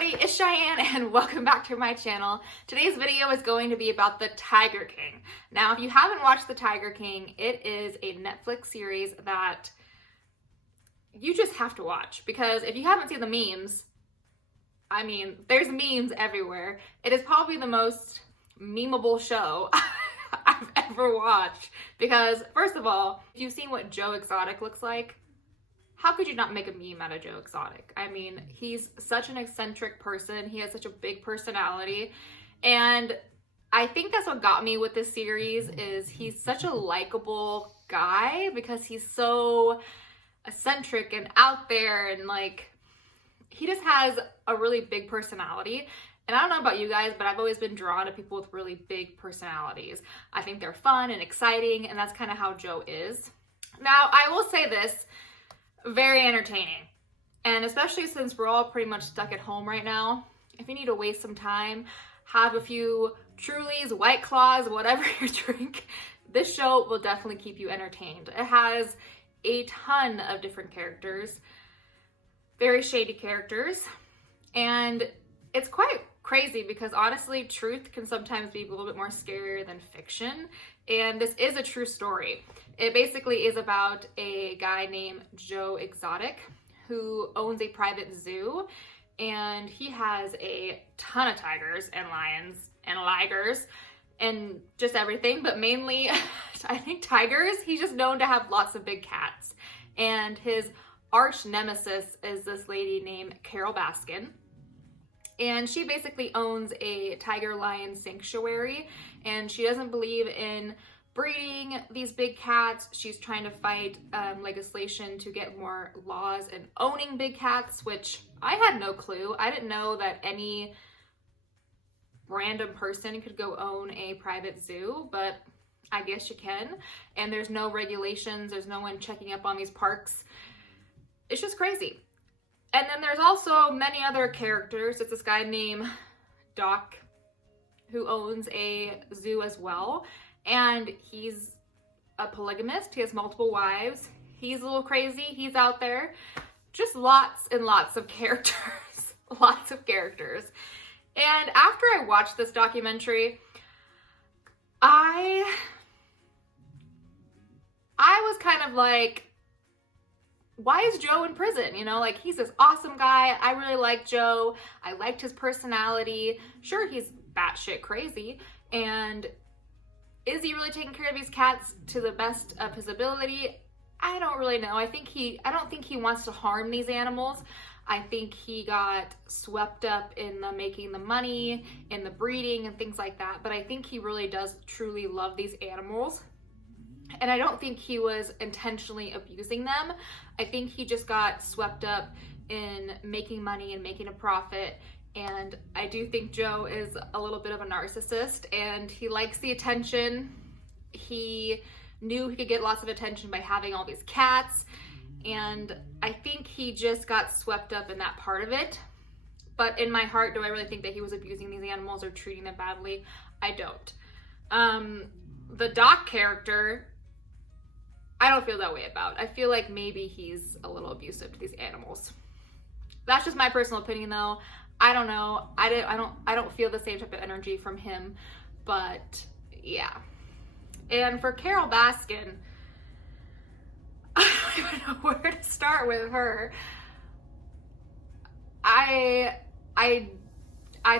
everybody, it's Cheyenne and welcome back to my channel. Today's video is going to be about the Tiger King. Now, if you haven't watched the Tiger King, it is a Netflix series that you just have to watch, because if you haven't seen the memes, I mean, there's memes everywhere. It is probably the most memeable show I've ever watched, because first of all, if you've seen what Joe Exotic looks like, how could you not make a meme out of Joe Exotic? I mean, he's such an eccentric person. He has such a big personality. And I think that's what got me with this series, is he's such a likable guy because he's so eccentric and out there, and like, he just has a really big personality. And I don't know about you guys, but I've always been drawn to people with really big personalities. I think they're fun and exciting, and that's kind of how Joe is. Now, I will say this, very entertaining. And especially since we're all pretty much stuck at home right now, if you need to waste some time, have a few Trulies, White Claws, whatever you drink, this show will definitely keep you entertained. It has a ton of different characters, very shady characters, and it's quite crazy because honestly, truth can sometimes be a little bit more scarier than fiction. And this is a true story. It basically is about a guy named Joe Exotic who owns a private zoo, and he has a ton of tigers and lions and ligers and just everything, but mainly I think tigers. He's just known to have lots of big cats. And his arch nemesis is this lady named Carroll Baskin. And she basically owns a tiger lion sanctuary, and she doesn't believe in breeding these big cats. She's trying to fight legislation to get more laws and owning big cats, which I had no clue. I didn't know that any random person could go own a private zoo, but I guess you can. And there's no regulations. There's no one checking up on these parks. It's just crazy. And then there's also many other characters. It's this guy named Doc who owns a zoo as well. And he's a polygamist. He has multiple wives. He's a little crazy. He's out there. Just lots and lots of characters. Lots of characters. And after I watched this documentary, I was kind of like, why is Joe in prison? You know, like, he's this awesome guy. I really like Joe. I liked his personality. Sure, he's batshit crazy. And is he really taking care of these cats to the best of his ability? I don't really know. I don't think he wants to harm these animals. I think he got swept up in the making the money, in the breeding and things like that. But I think he really does truly love these animals. And I don't think he was intentionally abusing them. I think he just got swept up in making money and making a profit. And I do think Joe is a little bit of a narcissist, and he likes the attention. He knew he could get lots of attention by having all these cats. And I think he just got swept up in that part of it. But in my heart, do I really think that he was abusing these animals or treating them badly? I don't. The Doc character, I don't feel that way about. I feel like maybe he's a little abusive to these animals. That's just my personal opinion, though. I don't know. I don't feel the same type of energy from him, but yeah. And for Carroll Baskin, I don't even know where to start with her. I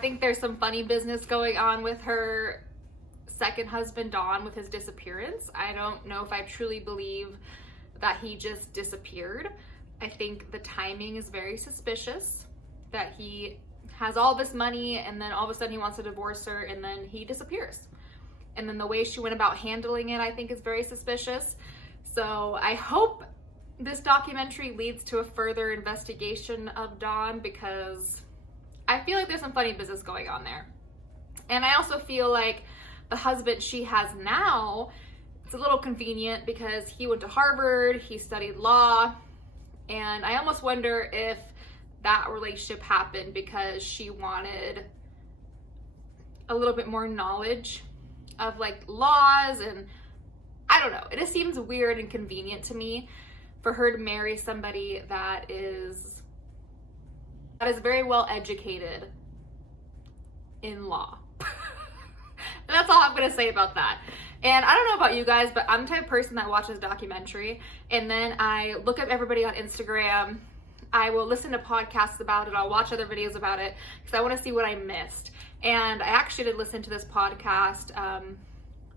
think there's some funny business going on with her second husband, Don, with his disappearance. I don't know if I truly believe that he just disappeared. I think the timing is very suspicious, that he has all this money and then all of a sudden he wants to divorce her and then he disappears. And then the way she went about handling it, I think, is very suspicious. So I hope this documentary leads to a further investigation of Don, because I feel like there's some funny business going on there. And I also feel like the husband she has now, it's a little convenient because he went to Harvard, he studied law, and I almost wonder if that relationship happened because she wanted a little bit more knowledge of like laws, and I don't know. It just seems weird and convenient to me for her to marry somebody that is that is very well educated in law. That's all I'm gonna say about that. And I don't know about you guys, but I'm the type of person that watches documentary and then I look up everybody on Instagram. I will listen to podcasts about it. I'll watch other videos about it because I want to see what I missed. And I actually did listen to this podcast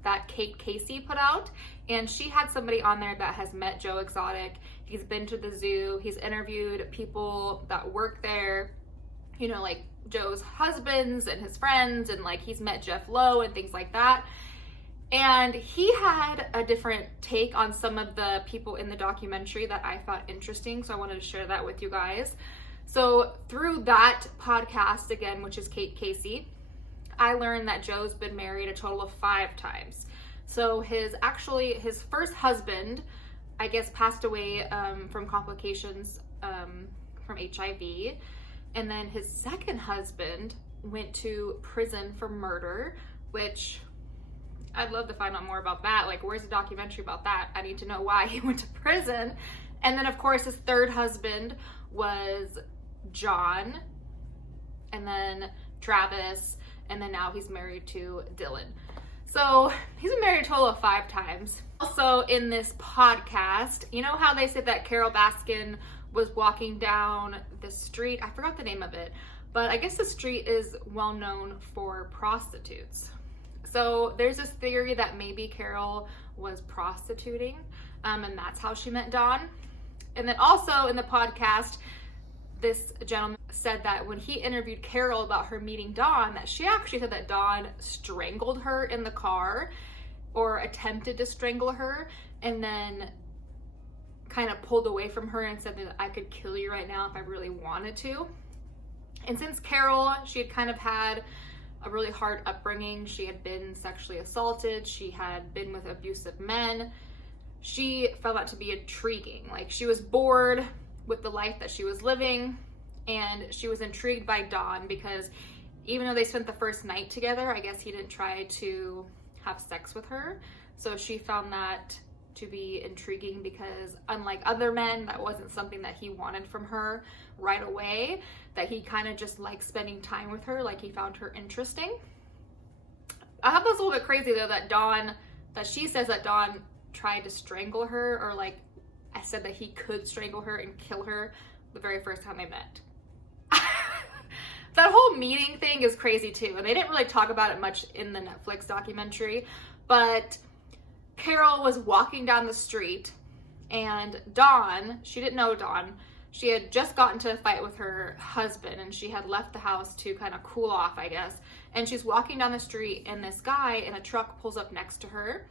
that Kate Casey put out, and she had somebody on there that has met Joe Exotic. He's been to the zoo. He's interviewed people that work there, you know, like Joe's husbands and his friends, and like he's met Jeff Lowe and things like that. And he had a different take on some of the people in the documentary that I thought interesting, so I wanted to share that with you guys. So through that podcast, again, which is Kate Casey, I learned that Joe's been married a total of 5 times. So his first husband, I guess, passed away from complications from HIV. And then his second husband went to prison for murder, which I'd love to find out more about that. Like, where's the documentary about that? I need to know why he went to prison. And then, of course, his third husband was John, and then Travis, and then now he's married to Dylan. So he's been married a total of 5 times. Also, in this podcast, you know how they said that Carroll Baskin was walking down the street? I forgot the name of it, but I guess the street is well known for prostitutes. So there's this theory that maybe Carroll was prostituting, and that's how she met Don. And then also in the podcast, this gentleman said that when he interviewed Carroll about her meeting Don, that she actually said that Don strangled her in the car, or attempted to strangle her, and then kind of pulled away from her and said that I could kill you right now if I really wanted to. And since Carroll, she had kind of had a really hard upbringing. She had been sexually assaulted. She had been with abusive men. She found that to be intriguing. Like, she was bored with the life that she was living, and she was intrigued by Don because even though they spent the first night together, I guess he didn't try to have sex with her. So she found that to be intriguing because unlike other men, that wasn't something that he wanted from her right away, that he kind of just liked spending time with her, like he found her interesting. I thought that was a little bit crazy though, that she says that Don tried to strangle her, or like I said that he could strangle her and kill her the very first time they met. That whole meeting thing is crazy too, and they didn't really talk about it much in the Netflix documentary, but Carroll was walking down the street, and Dawn, she didn't know Dawn, she had just gotten to a fight with her husband, and she had left the house to kind of cool off, I guess. And she's walking down the street, and this guy in a truck pulls up next to her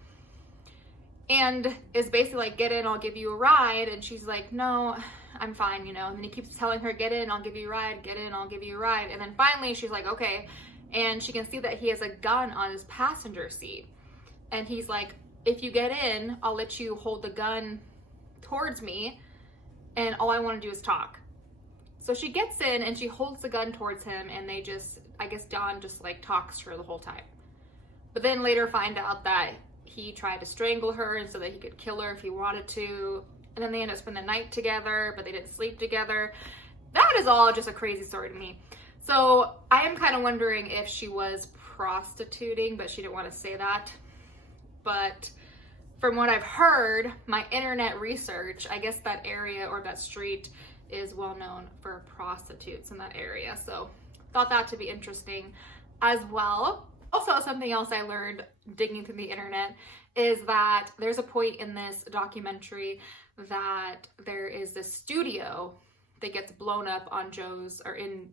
and is basically like, get in, I'll give you a ride. And she's like, no, I'm fine, you know. And then he keeps telling her, get in, I'll give you a ride, get in, I'll give you a ride. And then finally she's like, okay. And she can see that he has a gun on his passenger seat. And he's like, if you get in, I'll let you hold the gun towards me, and all I want to do is talk. So she gets in and she holds the gun towards him, and they just, I guess Don just like talks to her the whole time. But then later find out that he tried to strangle her and so that he could kill her if he wanted to. And then they end up spending the night together, but they didn't sleep together. That is all just a crazy story to me. So I am kind of wondering if she was prostituting, but she didn't want to say that. But from what I've heard, my internet research, I guess that area or that street is well known for prostitutes in that area. So thought that to be interesting as well. Also, something else I learned digging through the internet is that there's a point in this documentary that there is this studio that gets blown up on Joe's, or in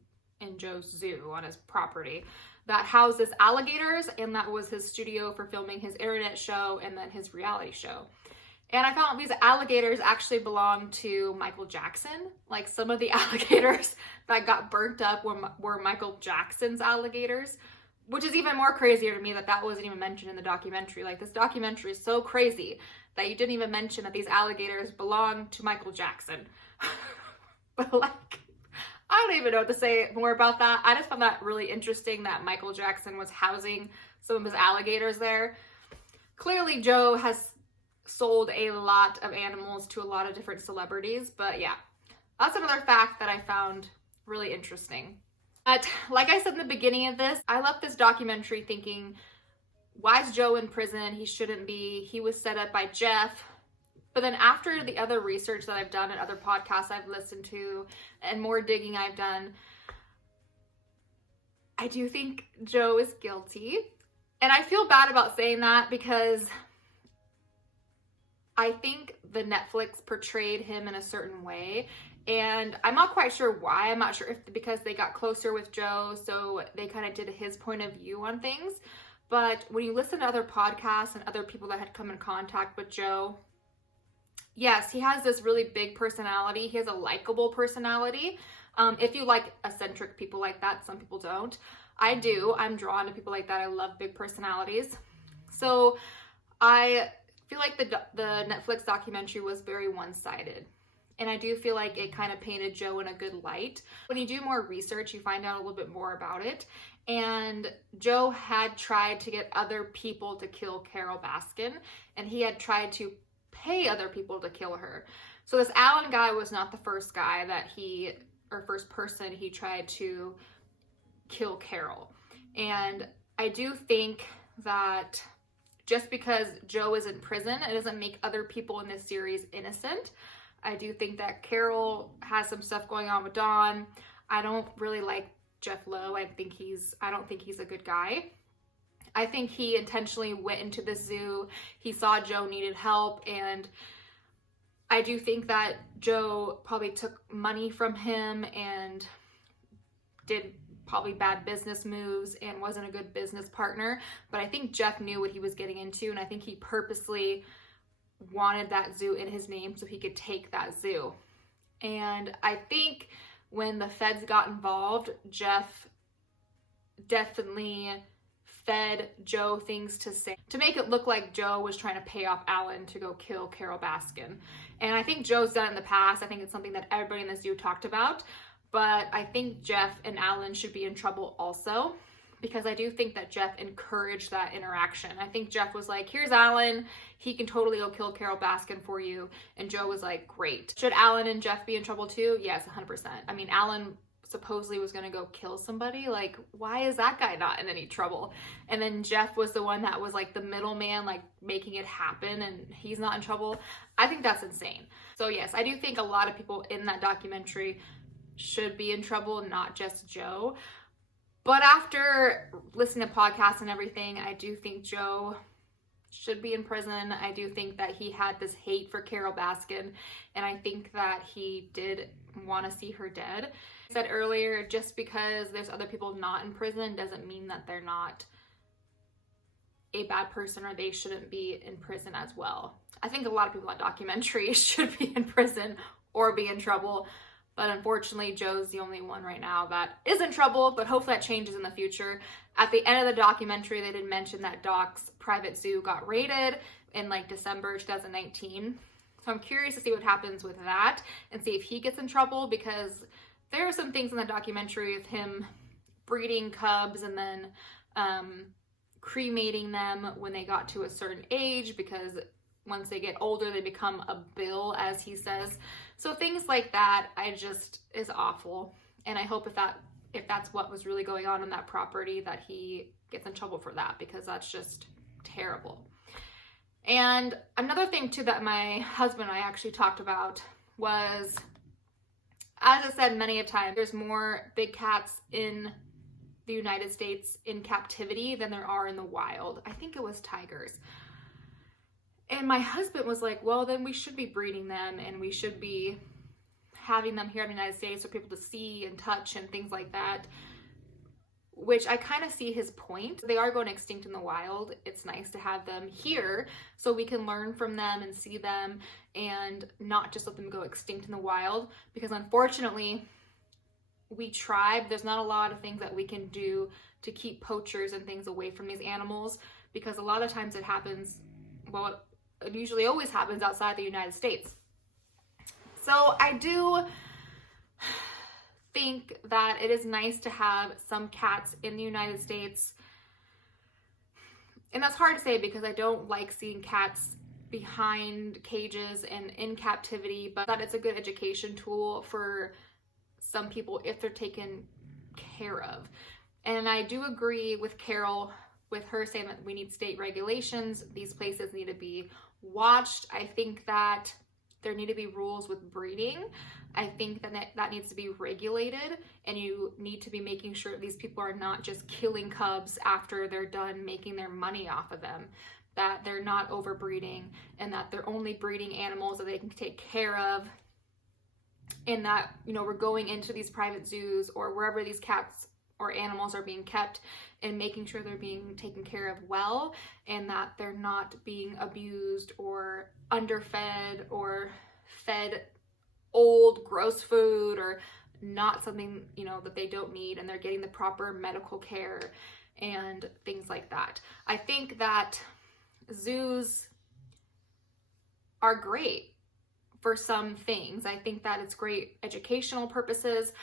Joe's zoo on his property, that houses alligators, and that was his studio for filming his internet show and then his reality show. And I found these alligators actually belong to Michael Jackson. Like, some of the alligators that got burnt up were Michael Jackson's alligators, which is even more crazier to me that that wasn't even mentioned in the documentary. Like, this documentary is so crazy that you didn't even mention that these alligators belong to Michael Jackson. But like, I don't even know what to say more about that. I just found that really interesting that Michael Jackson was housing some of his alligators there. Clearly, Joe has sold a lot of animals to a lot of different celebrities, but yeah, that's another fact that I found really interesting. But like I said in the beginning of this, I left this documentary thinking, why is Joe in prison? He shouldn't be. He was set up by Jeff. But then after the other research that I've done and other podcasts I've listened to and more digging I've done, I do think Joe is guilty. And I feel bad about saying that because I think the Netflix portrayed him in a certain way. And I'm not quite sure why. I'm not sure if because they got closer with Joe, so they kind of did his point of view on things. But when you listen to other podcasts and other people that had come in contact with Joe, yes, he has this really big personality. He has a likable personality. If you like eccentric people like that, some people don't. I do. I'm drawn to people like that. I love big personalities. So I feel like the Netflix documentary was very one-sided. And I do feel like it kind of painted Joe in a good light. When you do more research, you find out a little bit more about it. And Joe had tried to get other people to kill Carroll Baskin, and he had tried to pay other people to kill her. So this Alan guy was not the first guy first person he tried to kill Carroll. And I do think that just because Joe is in prison, it doesn't make other people in this series innocent. I do think that Carroll has some stuff going on with Dawn. I don't really like Jeff Lowe. I don't think he's a good guy. I think he intentionally went into the zoo. He saw Joe needed help, and I do think that Joe probably took money from him and did probably bad business moves and wasn't a good business partner. But I think Jeff knew what he was getting into, and I think he purposely wanted that zoo in his name so he could take that zoo. And I think when the feds got involved, Jeff definitely fed Joe things to say to make it look like Joe was trying to pay off Alan to go kill Carroll Baskin. And I think Joe's done it in the past. I think it's something that everybody in the zoo talked about. But I think Jeff and Alan should be in trouble also, because I do think that Jeff encouraged that interaction. I think Jeff was like, here's Alan, he can totally go kill Carroll Baskin for you. And Joe was like, great. Should Alan and Jeff be in trouble too? Yes, 100%. I mean, Alan supposedly was gonna go kill somebody. Like, why is that guy not in any trouble? And then Jeff was the one that was like the middleman, like making it happen, and he's not in trouble. I think that's insane. So yes, I do think a lot of people in that documentary should be in trouble, not just Joe. But after listening to podcasts and everything, I do think Joe should be in prison. I do think that he had this hate for Carroll Baskin, and I think that he did want to see her dead. I said earlier, just because there's other people not in prison doesn't mean that they're not a bad person or they shouldn't be in prison as well. I think a lot of people on documentaries should be in prison or be in trouble. But unfortunately, Joe's the only one right now that is in trouble, but hopefully that changes in the future. At the end of the documentary, they did mention that Doc's private zoo got raided in like December 2019. So I'm curious to see what happens with that and see if he gets in trouble, because there are some things in the documentary of him breeding cubs and then cremating them when they got to a certain age, because once they get older, they become a bill, as he says. So things like that, is awful. And I hope if that's what was really going on in that property, that he gets in trouble for that, because that's just terrible. And another thing too that my husband and I actually talked about was, as I said many a time, there's more big cats in the United States in captivity than there are in the wild. I think it was tigers. And my husband was like, well, then we should be breeding them and we should be having them here in the United States for people to see and touch and things like that, which I kind of see his point. They are going extinct in the wild. It's nice to have them here so we can learn from them and see them and not just let them go extinct in the wild, because unfortunately we tried. There's not a lot of things that we can do to keep poachers and things away from these animals, because a lot of times it happens, well, it usually always happens outside the United States. So I do think that it is nice to have some cats in the United States. And that's hard to say because I don't like seeing cats behind cages and in captivity, but that it's a good education tool for some people if they're taken care of. And I do agree with Carroll with her saying that we need state regulations. These places need to be watched. I think that there need to be rules with breeding. I think that that needs to be regulated, and you need to be making sure these people are not just killing cubs after they're done making their money off of them, that they're not overbreeding, and that they're only breeding animals that they can take care of, and that, you know, we're going into these private zoos or wherever these cats or animals are being kept and making sure they're being taken care of well, and that they're not being abused or underfed or fed old gross food or not something, you know, that they don't need, and they're getting the proper medical care and things like that. I think that zoos are great for some things. I think that it's great educational purposes.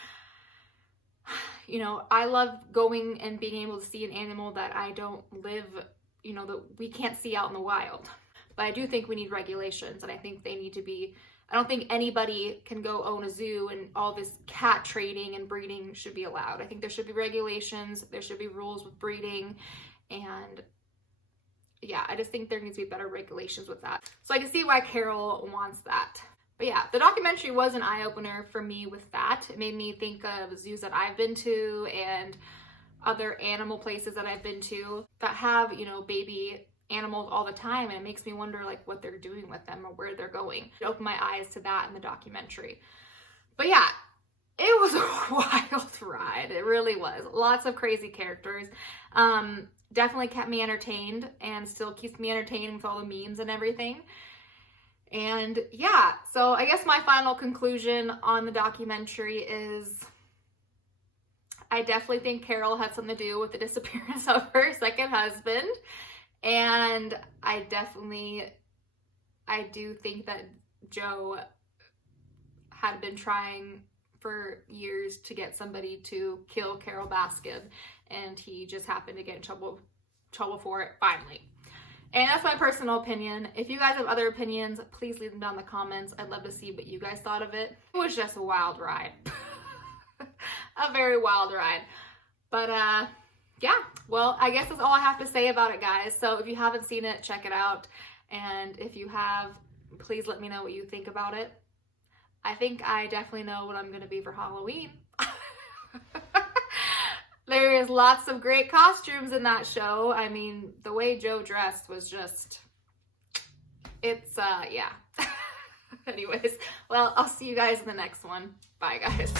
You know, I love going and being able to see an animal that I don't live, you know, that we can't see out in the wild. But I do think we need regulations, and I think they need to be, I don't think anybody can go own a zoo and all this cat trading and breeding should be allowed. I think there should be regulations, there should be rules with breeding, and yeah, I just think there needs to be better regulations with that. So I can see why Carroll wants that. But yeah, the documentary was an eye-opener for me with that. It made me think of zoos that I've been to and other animal places that I've been to that have, you know, baby animals all the time, and it makes me wonder like what they're doing with them or where they're going. It opened my eyes to that in the documentary. But yeah, it was a wild ride. It really was. Lots of crazy characters. Definitely kept me entertained and still keeps me entertained with all the memes and everything. And yeah, so I guess my final conclusion on the documentary is I definitely think Carroll had something to do with the disappearance of her second husband. And I do think that Joe had been trying for years to get somebody to kill Carroll Baskin, and he just happened to get in trouble for it finally. And that's my personal opinion. If you guys have other opinions, please leave them down in the comments. I'd love to see what you guys thought of it. It was just a wild ride. A very wild ride. But yeah, well, I guess that's all I have to say about it, guys. So if you haven't seen it, check it out. And if you have, please let me know what you think about it. I think I definitely know what I'm going to be for Halloween. There is lots of great costumes in that show. I mean, the way Joe dressed was just, it's, yeah. Anyways, well, I'll see you guys in the next one. Bye, guys.